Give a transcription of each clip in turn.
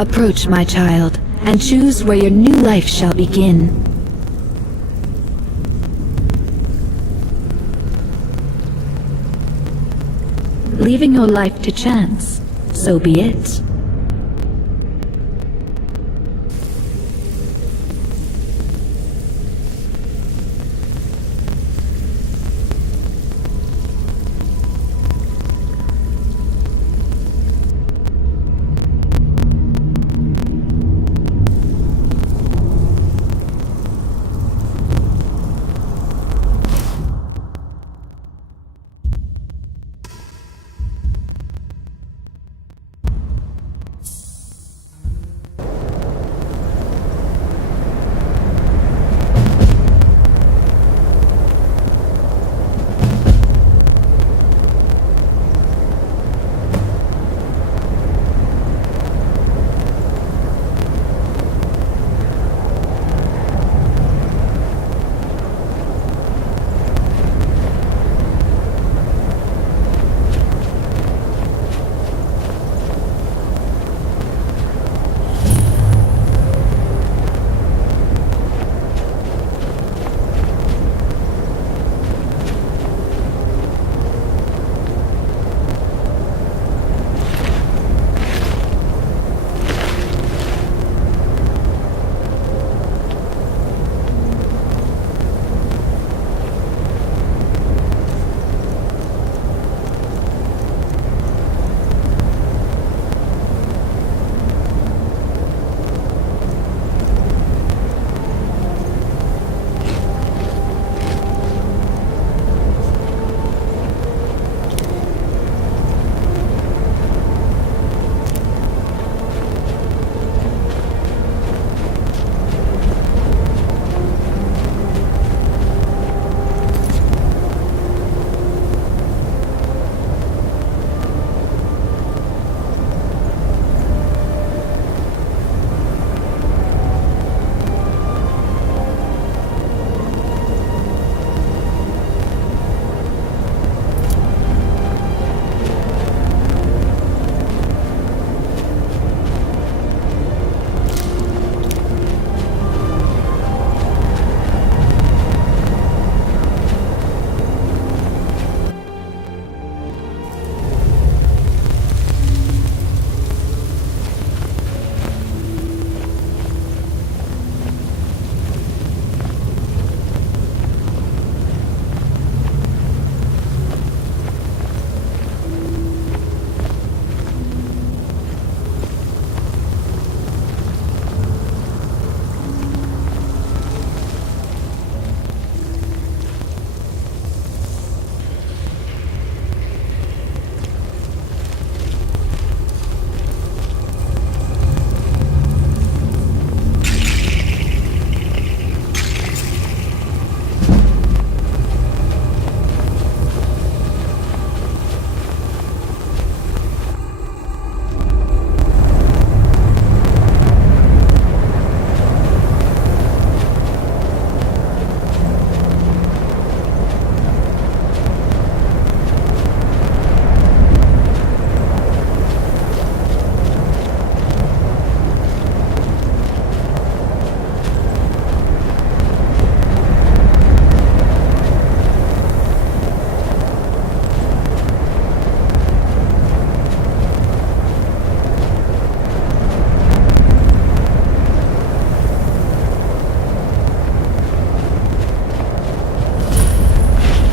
Approach, my child, and choose where your new life shall begin. Leaving your life to chance, so be it.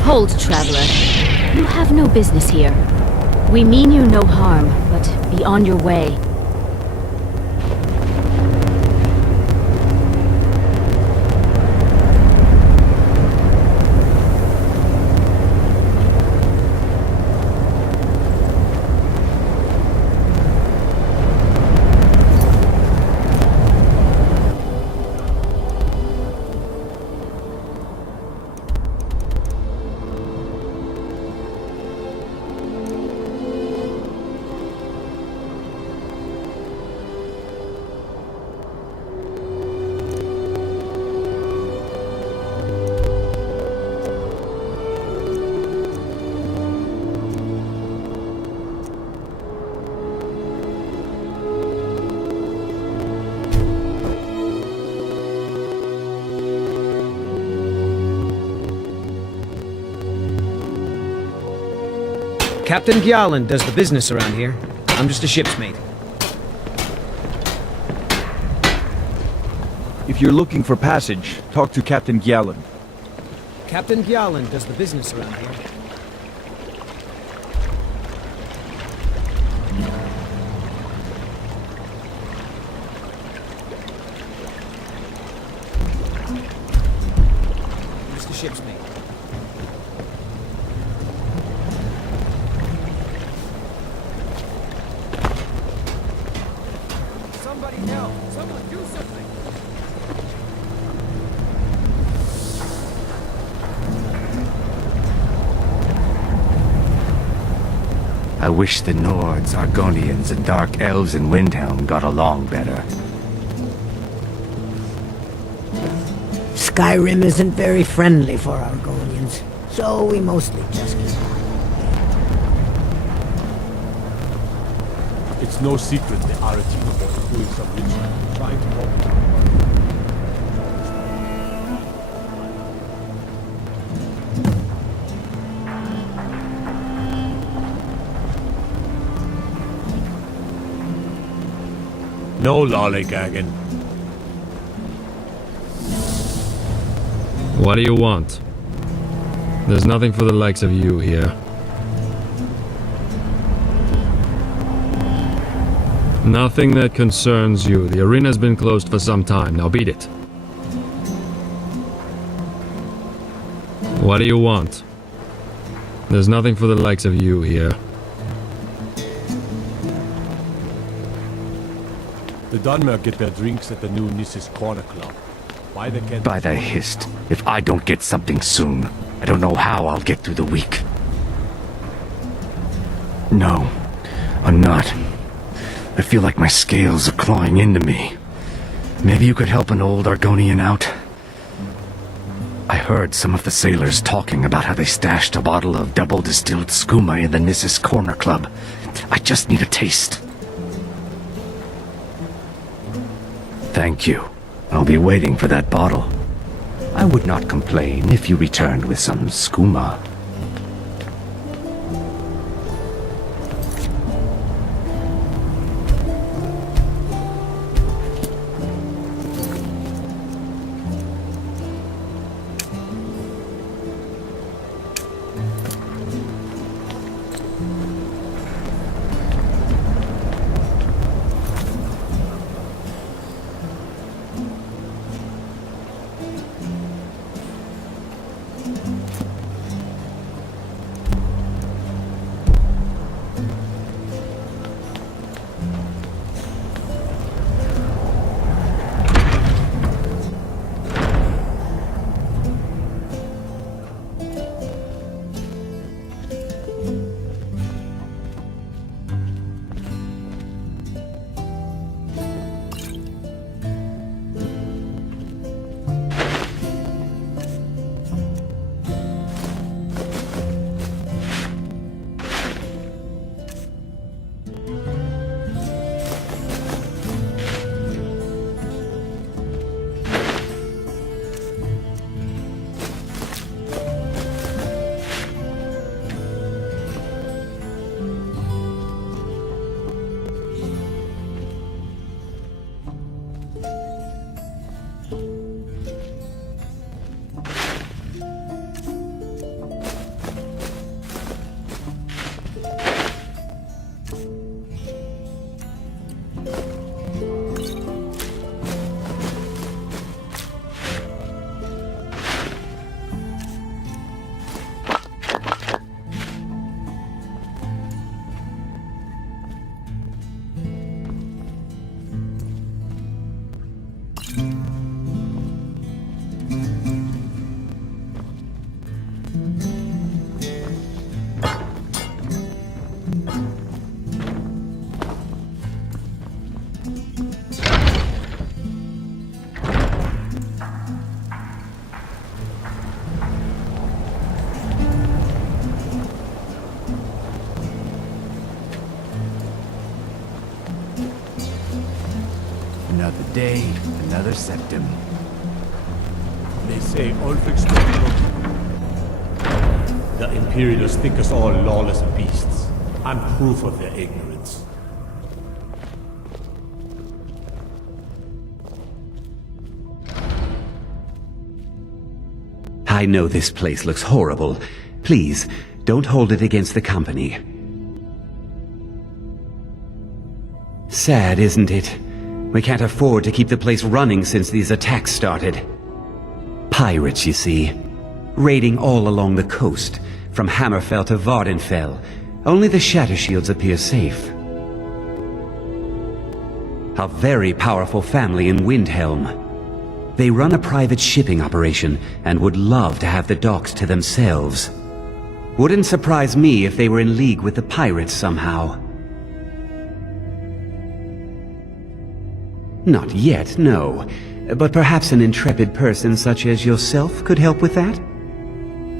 Hold, traveler. You have no business here. We mean you no harm, but be on your way. Captain Gjallan does the business around here. I'm just a ship's mate. If you're looking for passage, talk to Captain Gjallan. Captain Gjallan does the business around here. Just a ship's mate. Somebody help! Someone do something! I wish the Nords, Argonians, and Dark Elves in Windhelm got along better. Skyrim isn't very friendly for Argonians, so we mostly just keep on. It's no secret the Aratina boy is doing some ritual, trying to open up. No lollygagging. What do you want? There's nothing for the likes of you here. Nothing that concerns you. The arena's been closed for some time. Now beat it. What do you want? There's nothing for the likes of you here. The Dunmer get their drinks at the new Nissa's Corner Club. By the hist. If I don't get something soon, I don't know how I'll get through the week. No, I'm not. I feel like my scales are clawing into me. Maybe you could help an old Argonian out? I heard some of the sailors talking about how they stashed a bottle of double-distilled skooma in the Nissa's Corner Club. I just need a taste. Thank you. I'll be waiting for that bottle. I would not complain if you returned with some skooma. Another day, another septum. They say Ulfric's the Imperialists think us all lawless beasts. I'm proof of their ignorance. I know this place looks horrible. Please, don't hold it against the company. Sad, isn't it? We can't afford to keep the place running since these attacks started. Pirates, you see. Raiding all along the coast, from Hammerfell to Vardenfell. Only the Shattershields appear safe. A very powerful family in Windhelm. They run a private shipping operation and would love to have the docks to themselves. Wouldn't surprise me if they were in league with the pirates somehow. Not yet, no. But perhaps an intrepid person such as yourself could help with that?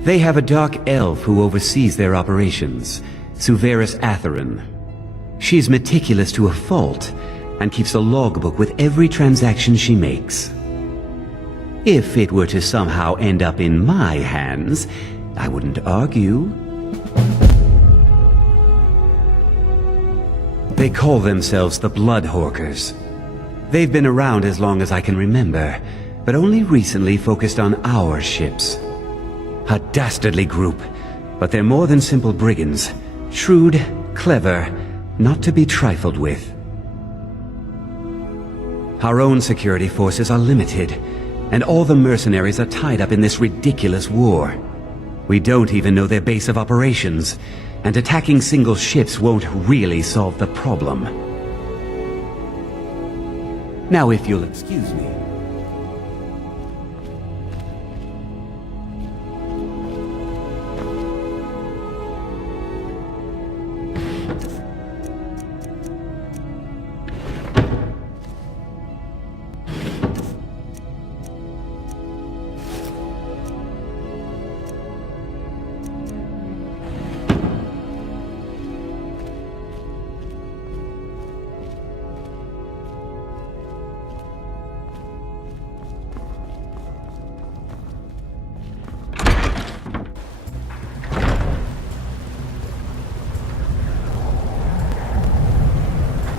They have a dark elf who oversees their operations, Suveris Atherin. She's meticulous to a fault, and keeps a logbook with every transaction she makes. If it were to somehow end up in my hands, I wouldn't argue. They call themselves the Bloodhawkers. They've been around as long as I can remember, but only recently focused on our ships. A dastardly group, but they're more than simple brigands. Shrewd, clever, not to be trifled with. Our own security forces are limited, and all the mercenaries are tied up in this ridiculous war. We don't even know their base of operations, and attacking single ships won't really solve the problem. Now, if you'll excuse me.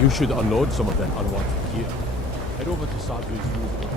You should unload some of that unwanted gear. Head over to Sadri's roof.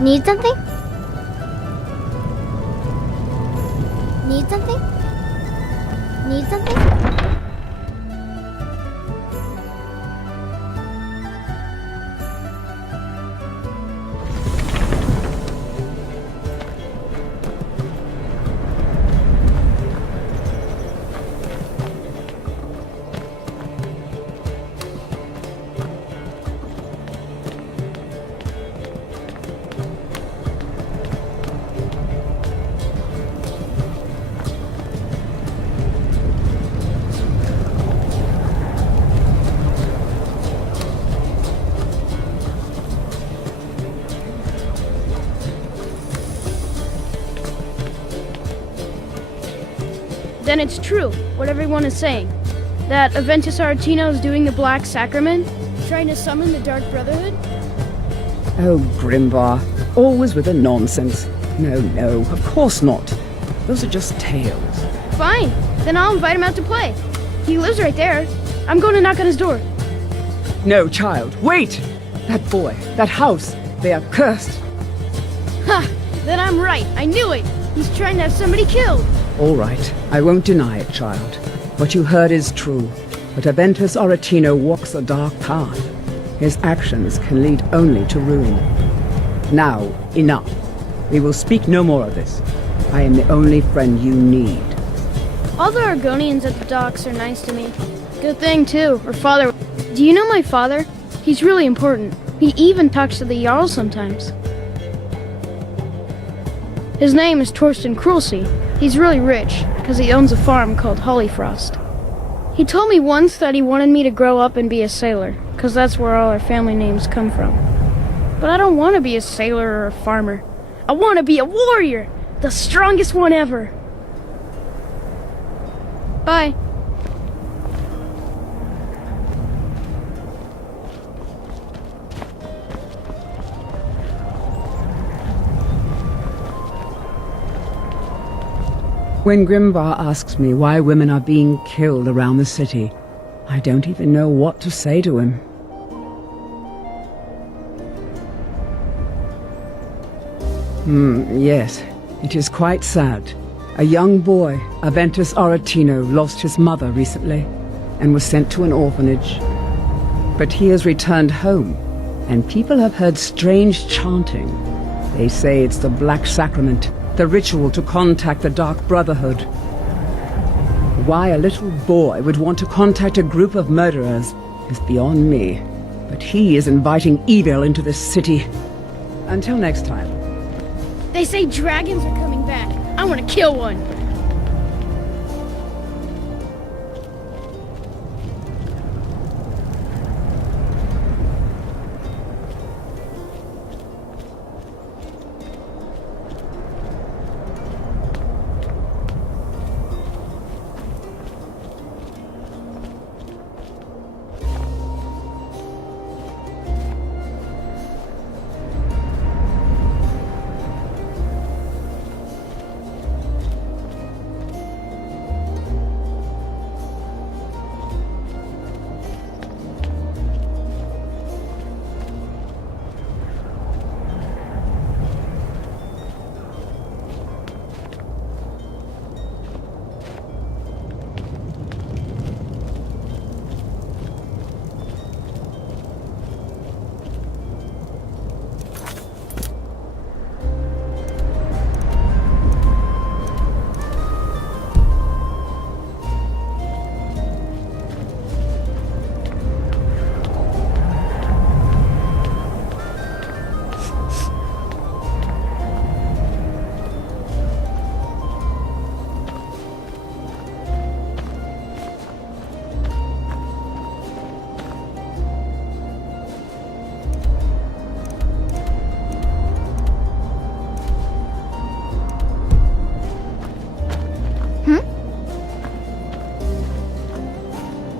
Need something? Need something? Need something? then it's true, what everyone is saying. That Aventus Aretino is doing the Black Sacrament, trying to summon the Dark Brotherhood? Oh, Grimvar, always with the nonsense. No, of course not. Those are just tales. Fine, then I'll invite him out to play. He lives right there. I'm going to knock on his door. No, child, wait! That boy, that house, they are cursed. Ha! Then I'm right, I knew it! He's trying to have somebody killed! All right, I won't deny it, child. What you heard is true. But Aventus Aretino walks a dark path. His actions can lead only to ruin. Now, enough. We will speak no more of this. I am the only friend you need. All the Argonians at the docks are nice to me. Good thing, too. Her father... Do you know my father? He's really important. He even talks to the Jarl sometimes. His name is Torsten Krulsey. He's really rich, because he owns a farm called Hollyfrost. He told me once that he wanted me to grow up and be a sailor, because that's where all our family names come from. But I don't want to be a sailor or a farmer. I want to be a warrior! The strongest one ever! Bye. When Grimvar asks me why women are being killed around the city, I don't even know what to say to him. Yes, it is quite sad. A young boy, Aventus Aretino, lost his mother recently and was sent to an orphanage. But he has returned home, and people have heard strange chanting. They say it's the Black Sacrament, the ritual to contact the Dark Brotherhood. Why a little boy would want to contact a group of murderers is beyond me. But he is inviting evil into this city. Until next time. They say dragons are coming back. I want to kill one.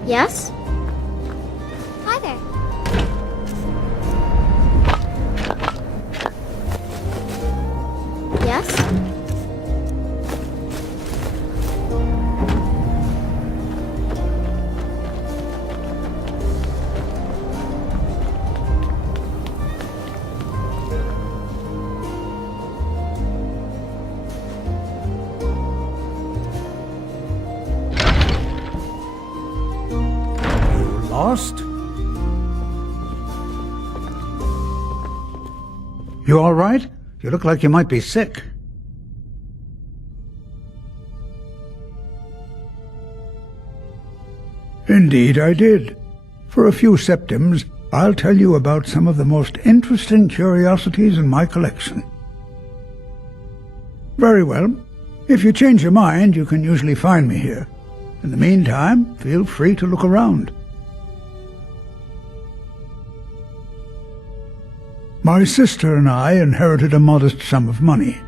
Yes? Hi there. Yes? Lost? You all right? You look like you might be sick. Indeed I did. For a few septims, I'll tell you about some of the most interesting curiosities in my collection. Very well. If you change your mind, you can usually find me here. In the meantime, feel free to look around. My sister and I inherited a modest sum of money.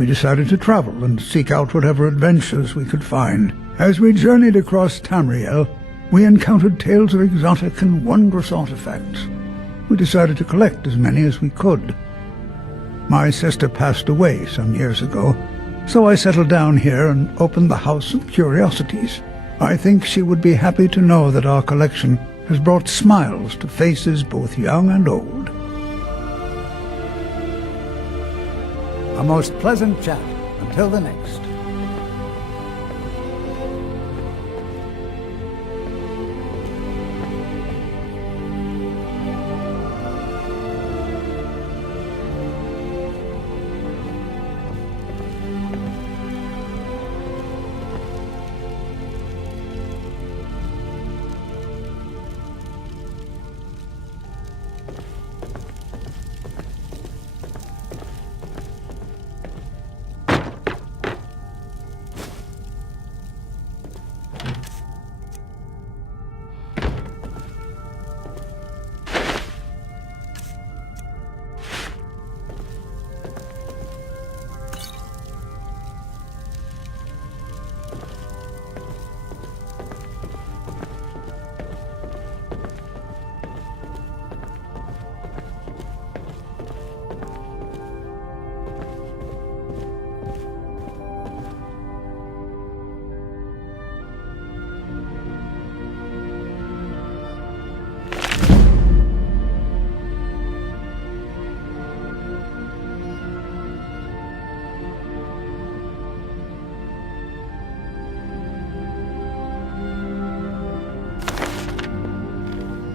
we decided to travel and seek out whatever adventures we could find. As we journeyed across Tamriel, we encountered tales of exotic and wondrous artifacts. We decided to collect as many as we could. My sister passed away some years ago, so I settled down here and opened the House of Curiosities. I think she would be happy to know that our collection has brought smiles to faces both young and old. A most pleasant chat. Until the next.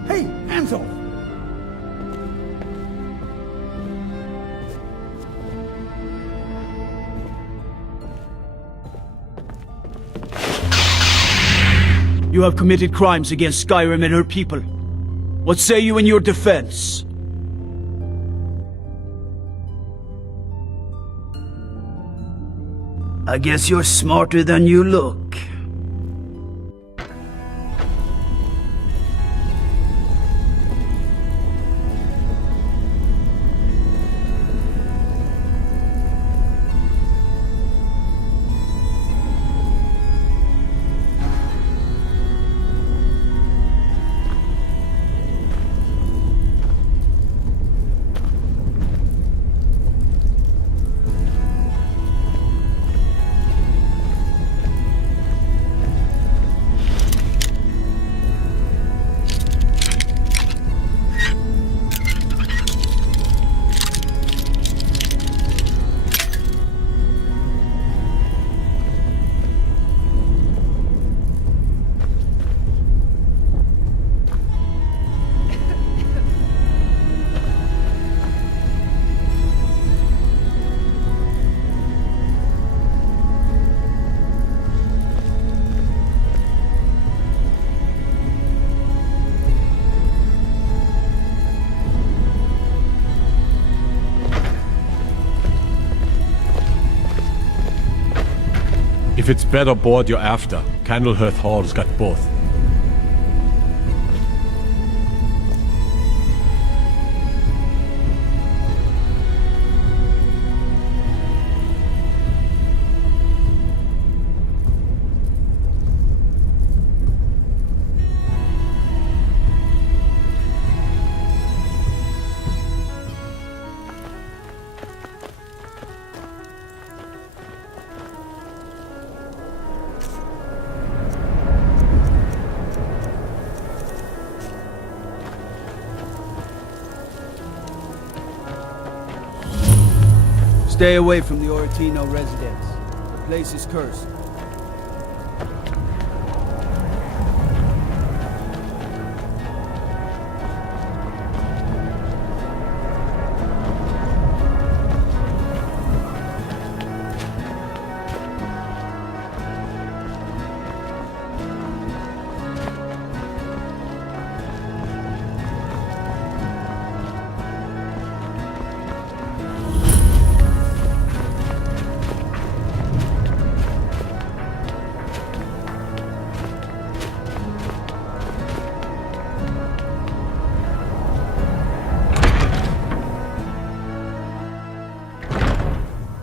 Hey, hands off! You have committed crimes against Skyrim and her people. What say you in your defense? I guess you're smarter than you look. If it's better board you're after, Candlehearth Hall's got both. Stay away from the Oratino residence. The place is cursed.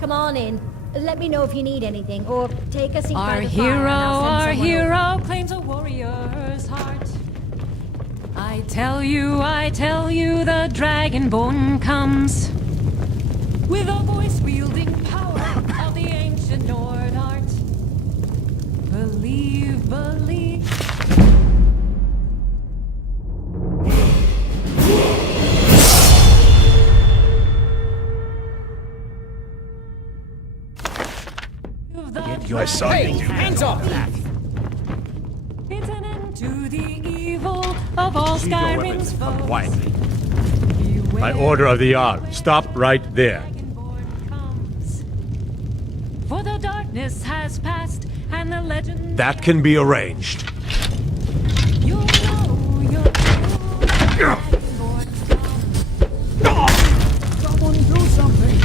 Come on in. Let me know if you need anything, or take a seat Our by the fire and I'll send our someone hero over. claims a warrior's heart. I tell you, the Dragonborn comes with a voice-wielding power of the ancient Nord art. Believe, believe. I saw you do hands off that! It's an end to the evil of all Skyrim's foes. Quietly. By order of the Jarl, stop right there. For the darkness has passed, and the legend That can be arranged. you'll know your Someone do something!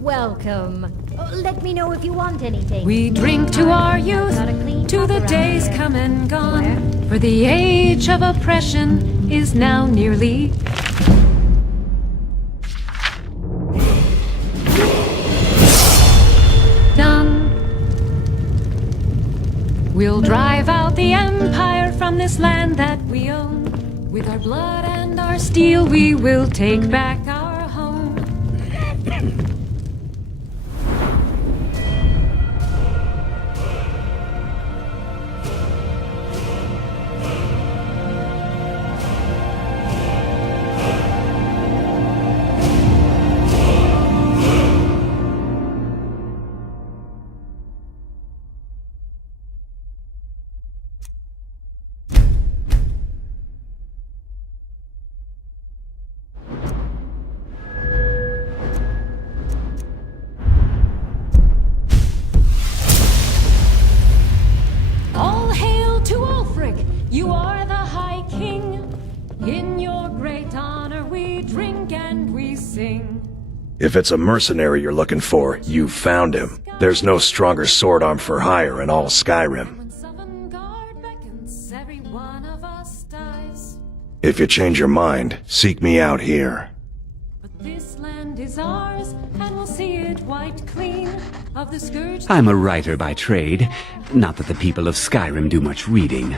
Welcome. Let me know if you want anything. We drink to our youth, Got a clean to top the around days here. come and gone. For the age of oppression is now nearly done. We'll drive out the empire from this land that we own. With our blood and our steel, we will take back our home. All hail to Ulfric, you are the High King. In your great honor we drink and we sing. If it's a mercenary you're looking for, you've found him. There's no stronger sword arm for hire in all Skyrim. When Sovngarde beckons, every one of us dies. If you change your mind, seek me out here. But this land is ours, and we'll see it wiped clean of the scourge. I'm a writer by trade. Not that the people of Skyrim do much reading.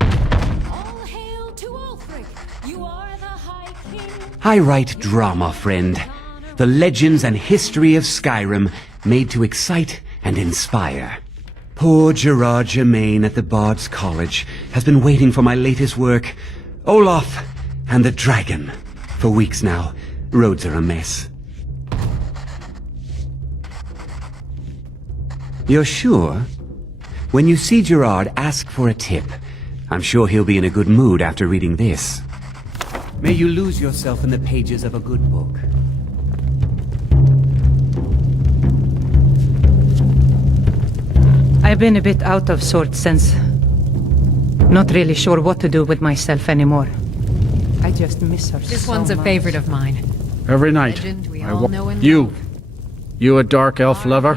All hail to Ulfric, you are the High King. I write drama, friend. The legends and history of Skyrim made to excite and inspire. Poor Gerard Germain at the Bard's College has been waiting for my latest work, Olaf and the Dragon. For weeks now, roads are a mess. You're sure? When you see Gerard, ask for a tip. I'm sure he'll be in a good mood after reading this. May you lose yourself in the pages of a good book. I've been a bit out of sorts since. Not really sure what to do with myself anymore. I just miss her This so one's a much. favorite of mine. Every night, Legend we I all wa- know and You! love. You a dark elf lover?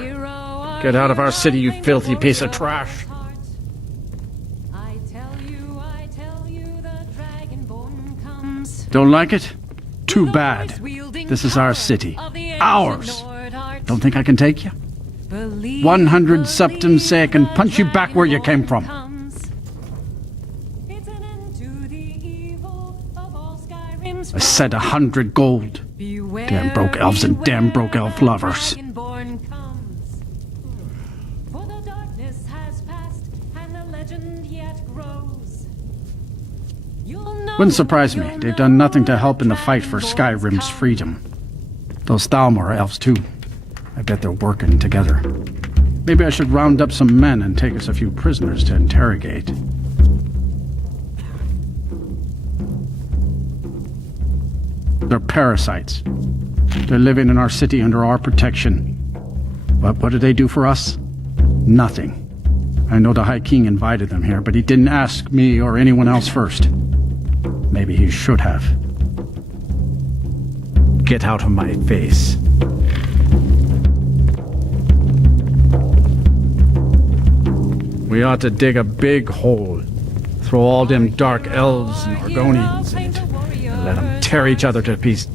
Get out of our city, you filthy piece of trash! I tell you, the Dragonborn comes. Don't like it? Too bad. This is our city. Ours! Don't think I can take you? 100 septums say I can punch you back where you came from. I said 100 gold. Damn broke elves and damn broke elf lovers. For the darkness has passed, and the legend yet grows. Wouldn't surprise me. They've done nothing to help in the fight for Skyrim's freedom. Those Thalmor are elves too. I bet they're working together. Maybe I should round up some men and take us a few prisoners to interrogate. They're parasites. They're living in our city under our protection. But what do they do for us? Nothing. I know the High King invited them here, but he didn't ask me or anyone else first. Maybe he should have. Get out of my face. We ought to dig a big hole. Throw all them dark elves and Argonians in it. And let them tear each other to pieces.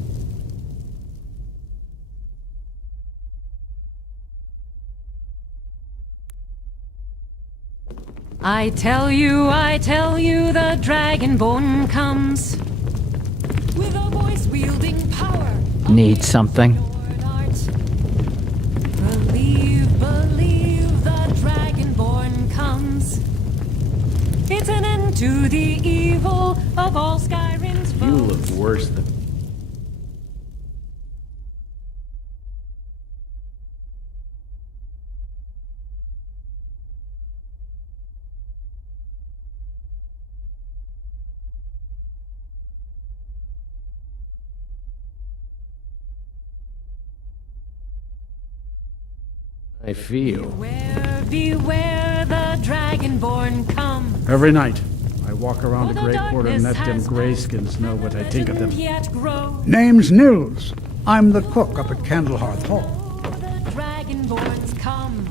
I tell you, the Dragonborn comes with a voice wielding power. Need something? Believe, the Dragonborn comes. It's an end to the evil of all Skyrim's foes. You look worse than... I feel. Beware, the Dragonborn come. Every night, I walk around the Great Court and let them Greyskins know what I think of them. Name's Nils. I'm the cook up at Candlehearth Hall. The Dragonborns come.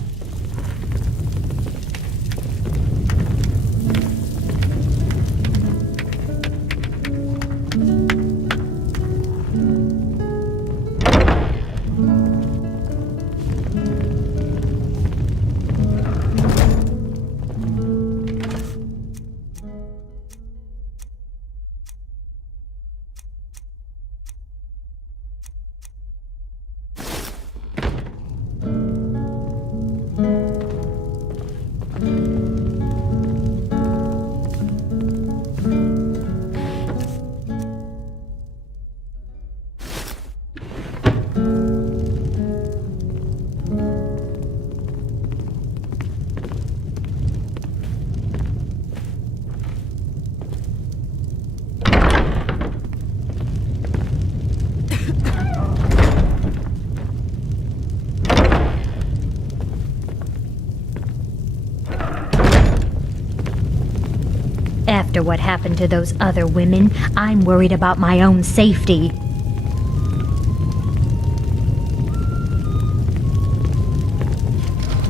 After what happened to those other women, I'm worried about my own safety.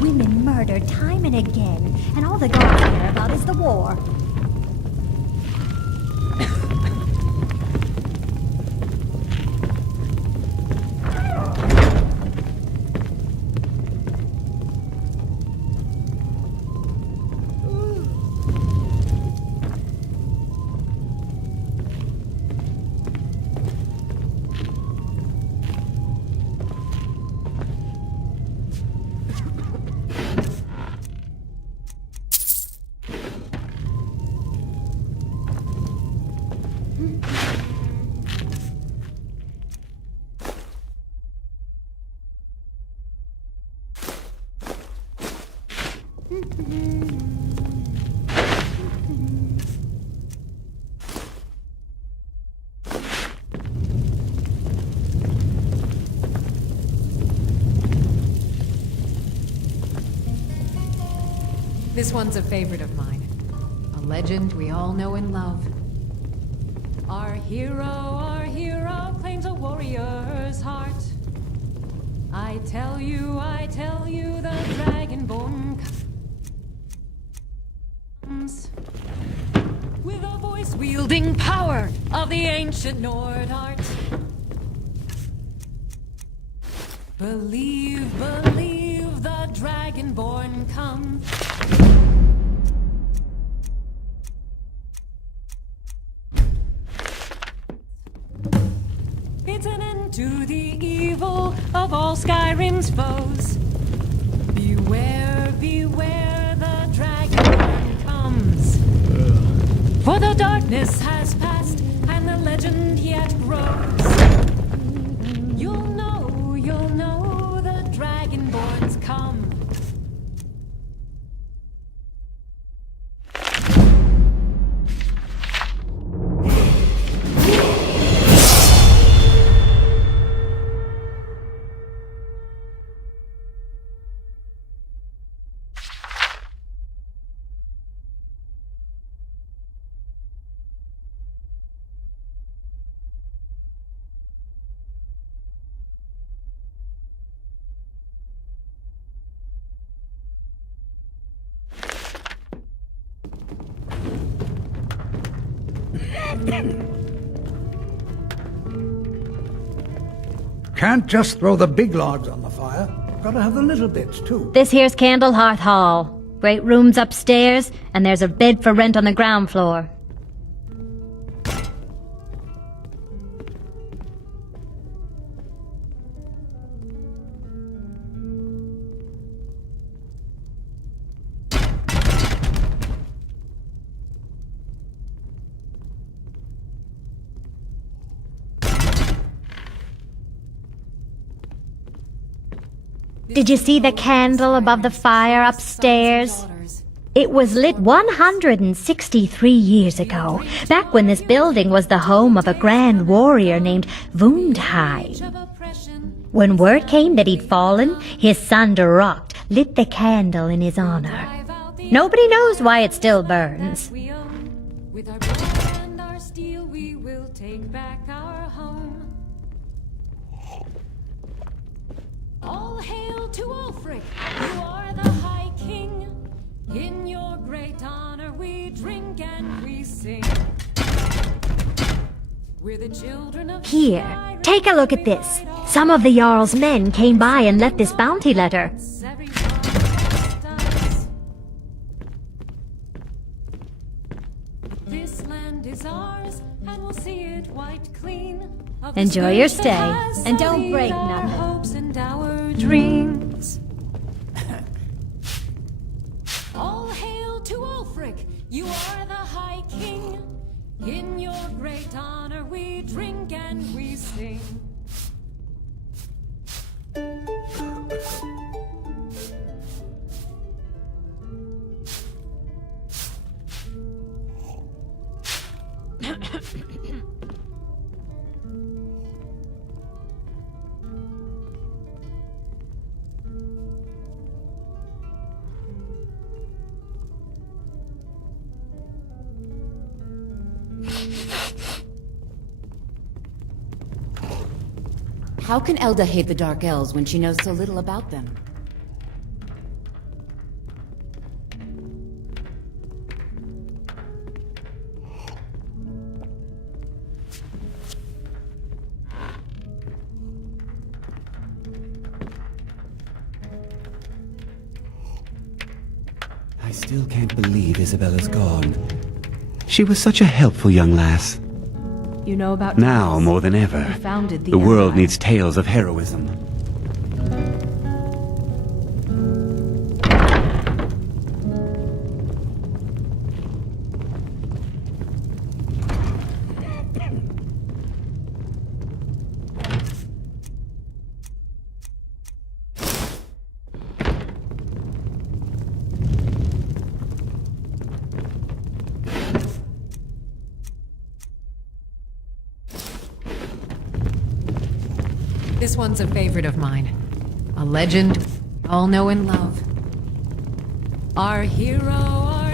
Women murdered time and again, and all the gods care about is the war. This one's a favorite of mine. A legend we all know and love. Our hero claims a warrior's heart. I tell you, the Dragonborn comes with a voice wielding power of the ancient Nord art. Believe, the Dragonborn comes. It's an end to the evil of all Skyrim's foes. Beware, the Dragonborn comes. For the darkness has passed, and the legend yet grows. You'll know the Dragonborns come. Can't just throw the big logs on the fire. Gotta have the little bits, too. This here's Candle Hearth Hall. Great rooms upstairs, and there's a bed for rent on the ground floor. Did you see the candle above the fire upstairs? It was lit 163 years ago, back when this building was the home of a grand warrior named Wundheim. When word came that he'd fallen, his son Durok lit the candle in his honor. Nobody knows why it still burns. With our blood and our steel, we will take back our home. All hail to Ulfric, you are the High King. In your great honor we drink and we sing. We're the children of Here, Skyrim. take a look at this. Some of the Jarl's men came by and left this bounty letter. This land is ours, and we'll see it white clean. Of the Enjoy your spirit stay, that has and don't break sullied our nothing. hopes and our dreams. All hail to Ulfric, you are the High King. In your great honor we drink and we sing. How can Elda hate the Dark Elves when she knows so little about them? I still can't believe Isabella's gone. She was such a helpful young lass. You know about Now, more than ever, Who founded the the world Empire. needs tales of heroism. This one's a favorite of mine. A legend we all know and love. Our hero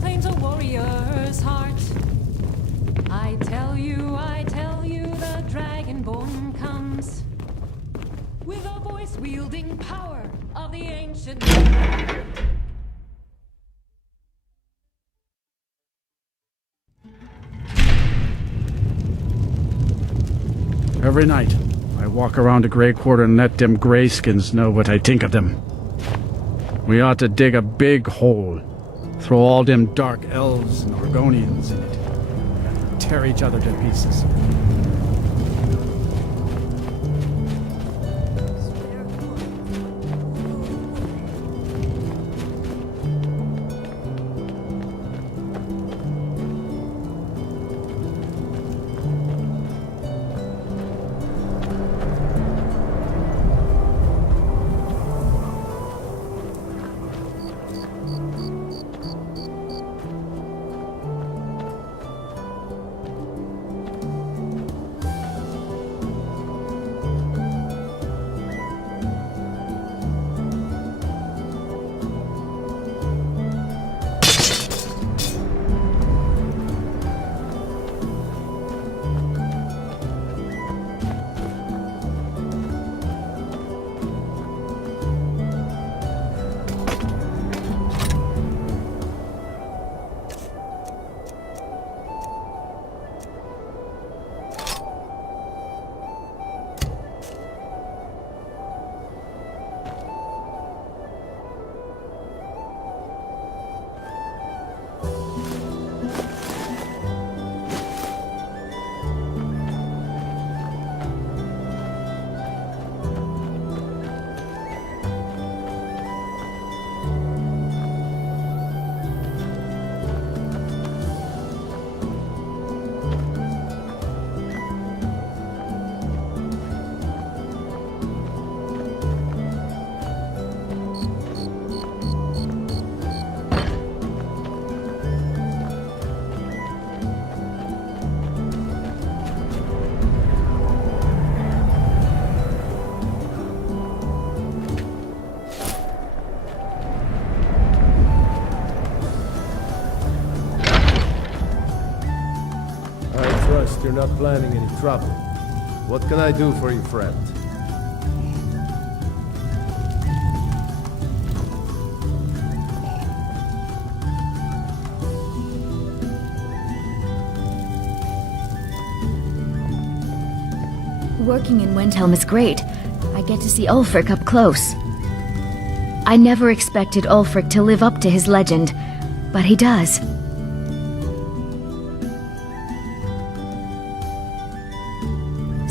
claims a warrior's heart. I tell you, the Dragonborn comes with a voice wielding power of the ancient. Every night, I walk around the Grey Quarter and let them grayskins know what I think of them. We ought to dig a big hole, throw all them dark elves and Argonians in it, and tear each other to pieces. not planning any trouble. What can I do for you, friend? Working in Windhelm is great. I get to see Ulfric up close. I never expected Ulfric to live up to his legend, but he does.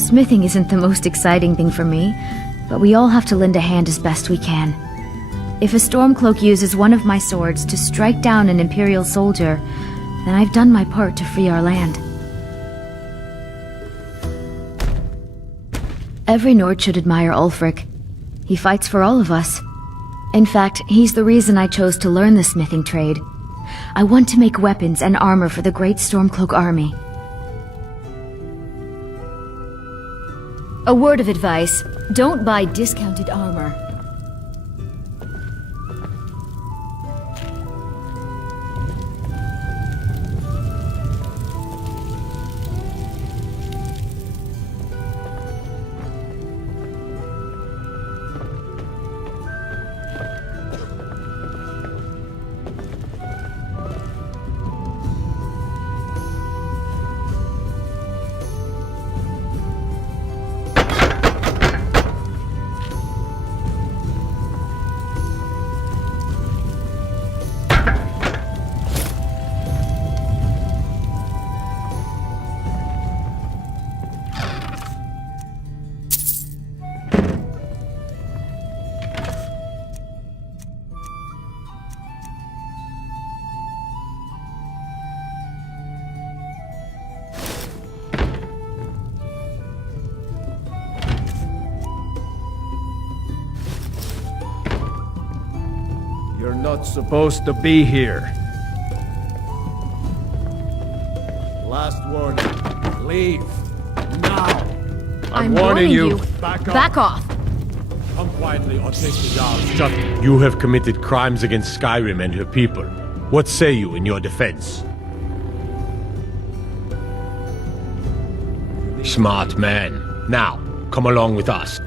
Smithing isn't the most exciting thing for me, but we all have to lend a hand as best we can. If a Stormcloak uses one of my swords to strike down an Imperial soldier, then I've done my part to free our land. Every Nord should admire Ulfric. He fights for all of us. In fact, he's the reason I chose to learn the smithing trade. I want to make weapons and armor for the great Stormcloak army. A word of advice, don't buy discounted armor. You're not supposed to be here. Last warning. Leave. Now. I'm warning you. Back off. Come quietly or take the Jarl's shut. You have committed crimes against Skyrim and her people. What say you in your defense? Smart man. Now, come along with us.